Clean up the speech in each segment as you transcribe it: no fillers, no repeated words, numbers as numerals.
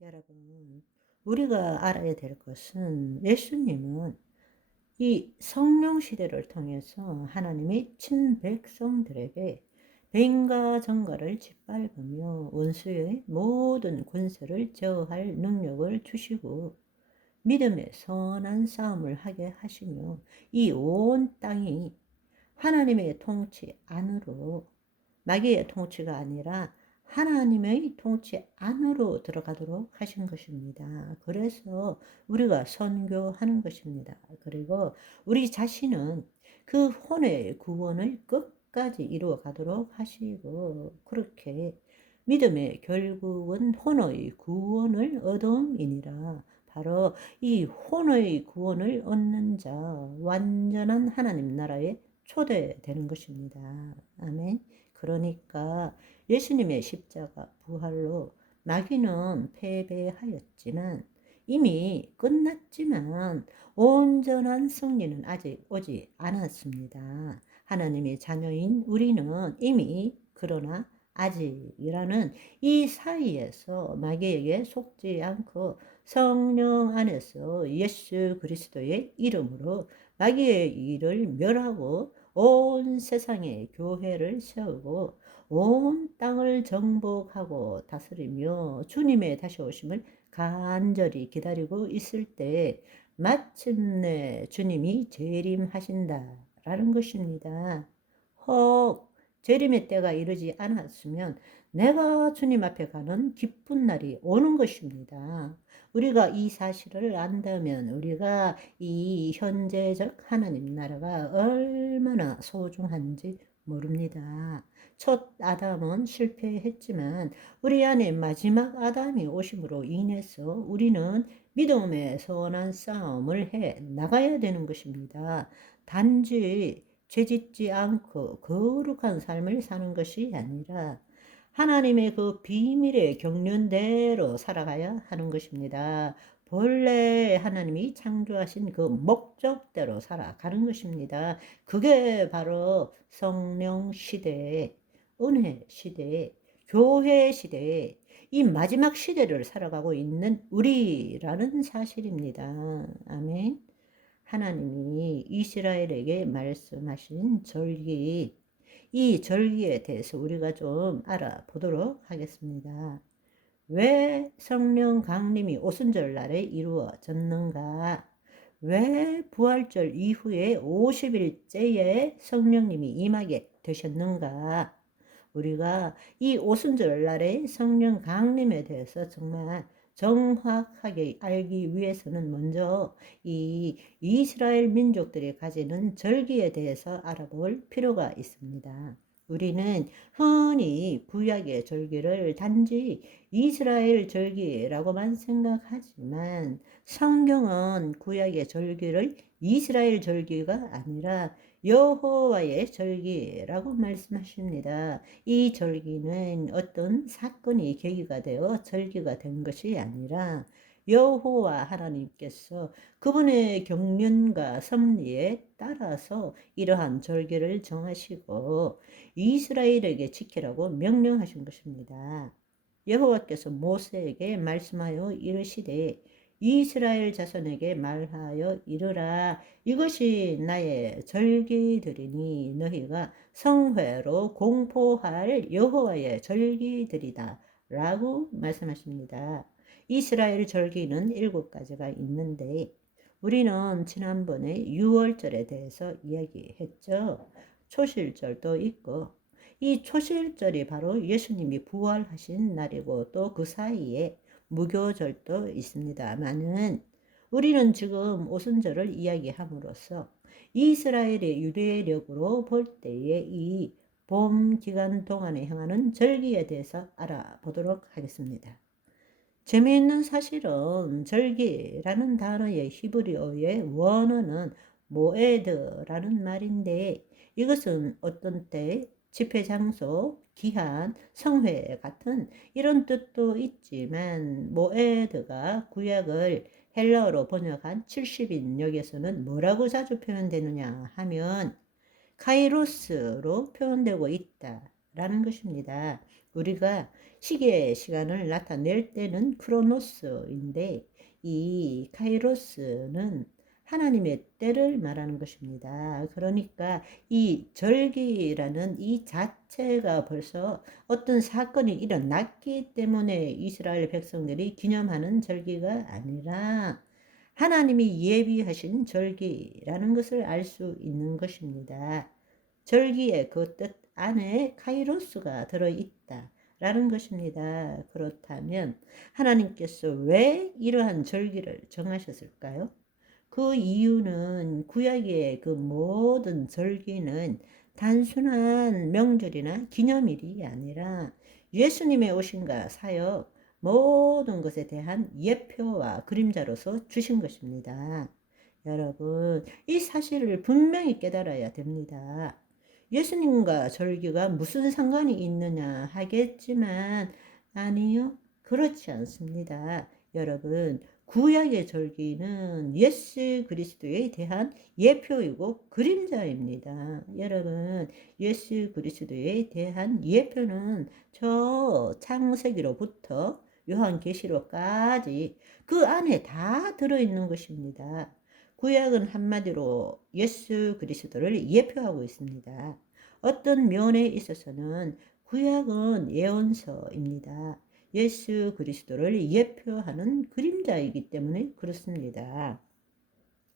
여러분, 우리가 알아야 될 것은 예수님은 이 성령 시대를 통해서 하나님의 친백성들에게 뱀과 정갈을 짓밟으며 원수의 모든 권세를 제어할 능력을 주시고 믿음의 선한 싸움을 하게 하시며 이 온 땅이 하나님의 통치 안으로, 마귀의 통치가 아니라 하나님의 통치 안으로 들어가도록 하신 것입니다. 그래서 우리가 선교하는 것입니다. 그리고 우리 자신은 그 혼의 구원을 끝까지 이루어 가도록 하시고, 그렇게 믿음의 결국은 혼의 구원을 얻음이니라. 바로 이 혼의 구원을 얻는 자, 완전한 하나님 나라에 초대되는 것입니다. 아멘. 그러니까 예수님의 십자가 부활로 마귀는 패배하였지만 이미 끝났지만 온전한 승리는 아직 오지 않았습니다. 하나님의 자녀인 우리는 이미 그러나 아직이라는 이 사이에서 마귀에게 속지 않고 성령 안에서 예수 그리스도의 이름으로 마귀의 일을 멸하고 온 세상에 교회를 세우고 온 땅을 정복하고 다스리며 주님의 다시 오심을 간절히 기다리고 있을 때 마침내 주님이 재림하신다라는 것입니다. 혹 재림의 때가 이르지 않았으면 내가 주님 앞에 가는 기쁜 날이 오는 것입니다. 우리가 이 사실을 안다면 우리가 이 현재적 하나님 나라가 얼마나 소중한지 모릅니다. 첫 아담은 실패했지만 우리 안에 마지막 아담이 오심으로 인해서 우리는 믿음의 선한 싸움을 해 나가야 되는 것입니다. 단지 죄짓지 않고 거룩한 삶을 사는 것이 아니라 하나님의 그 비밀의 경륜대로 살아가야 하는 것입니다. 본래 하나님이 창조하신 그 목적대로 살아가는 것입니다. 그게 바로 성령 시대, 은혜 시대, 교회 시대, 이 마지막 시대를 살아가고 있는 우리라는 사실입니다. 아멘. 하나님이 이스라엘에게 말씀하신 절기, 이 절기에 대해서 우리가 좀 알아보도록 하겠습니다. 왜 성령 강림이 오순절 날에 이루어졌는가? 왜 부활절 이후에 50일째에 성령님이 임하게 되셨는가? 우리가 이 오순절 날에 성령 강림에 대해서 정말 정확하게 알기 위해서는 먼저 이 이스라엘 민족들이 가지는 절기에 대해서 알아볼 필요가 있습니다. 우리는 흔히 구약의 절기를 단지 이스라엘 절기라고만 생각하지만 성경은 구약의 절기를 이스라엘 절기가 아니라 여호와의 절기라고 말씀하십니다. 이 절기는 어떤 사건이 계기가 되어 절기가 된 것이 아니라 여호와 하나님께서 그분의 경륜과 섭리에 따라서 이러한 절기를 정하시고 이스라엘에게 지키라고 명령하신 것입니다. 여호와께서 모세에게 말씀하여 이르시되 이스라엘 자손에게 말하여 이르라. 이것이 나의 절기들이니 너희가 성회로 공포할 여호와의 절기들이다 라고 말씀하십니다. 이스라엘 절기는 7가지가 있는데 우리는 지난번에 6월절에 대해서 이야기했죠. 초실절도 있고 이 초실절이 바로 예수님이 부활하신 날이고 또 그 사이에 무교절도 있습니다만은 우리는 지금 오순절을 이야기함으로써 이스라엘의 유대력으로 볼 때에 이 봄 기간 동안에 향하는 절기에 대해서 알아보도록 하겠습니다. 재미있는 사실은 절기라는 단어의 히브리어의 원어는 모에드라는 말인데 이것은 어떤 때 집회 장소, 기한, 성회 같은 이런 뜻도 있지만 모에드가 구약을 헬라어로 번역한 70인역에서는 뭐라고 자주 표현되느냐 하면 카이로스로 표현되고 있다 라는 것입니다. 우리가 시계의 시간을 나타낼 때는 크로노스인데 이 카이로스는 하나님의 때를 말하는 것입니다. 그러니까 이 절기라는 이 자체가 벌써 어떤 사건이 일어났기 때문에 이스라엘 백성들이 기념하는 절기가 아니라 하나님이 예비하신 절기라는 것을 알 수 있는 것입니다. 절기의 그 뜻 안에 카이로스가 들어있다 라는 것입니다. 그렇다면 하나님께서 왜 이러한 절기를 정하셨을까요? 그 이유는 구약의 그 모든 절기는 단순한 명절이나 기념일이 아니라 예수님의 오심과 사역, 모든 것에 대한 예표와 그림자로서 주신 것입니다. 여러분, 이 사실을 분명히 깨달아야 됩니다. 예수님과 절기가 무슨 상관이 있느냐 하겠지만, 아니요, 그렇지 않습니다. 여러분, 구약의 절기는 예수 그리스도에 대한 예표이고 그림자입니다. 여러분, 예수 그리스도에 대한 예표는 저 창세기로부터 요한계시록까지 그 안에 다 들어있는 것입니다. 구약은 한마디로 예수 그리스도를 예표하고 있습니다. 어떤 면에 있어서는 구약은 예언서입니다. 예수 그리스도를 예표하는 그림자이기 때문에 그렇습니다.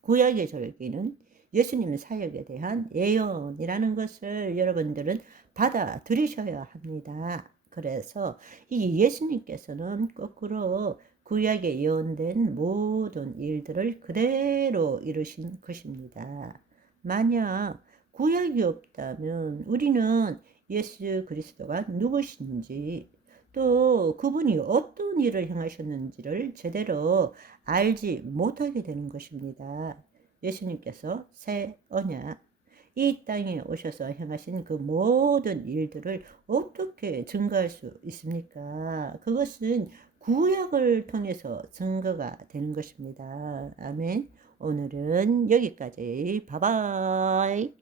구약의 절기는 예수님의 사역에 대한 예언이라는 것을 여러분들은 받아들이셔야 합니다. 그래서 이 예수님께서는 거꾸로 구약에 예언된 모든 일들을 그대로 이루신 것입니다. 만약 구약이 없다면 우리는 예수 그리스도가 누구신지 또 그분이 어떤 일을 행하셨는지를 제대로 알지 못하게 되는 것입니다. 예수님께서 새 언약, 이 땅에 오셔서 행하신 그 모든 일들을 어떻게 증거할 수 있습니까? 그것은 구약을 통해서 증거가 되는 것입니다. 아멘. 오늘은 여기까지. 바이바이.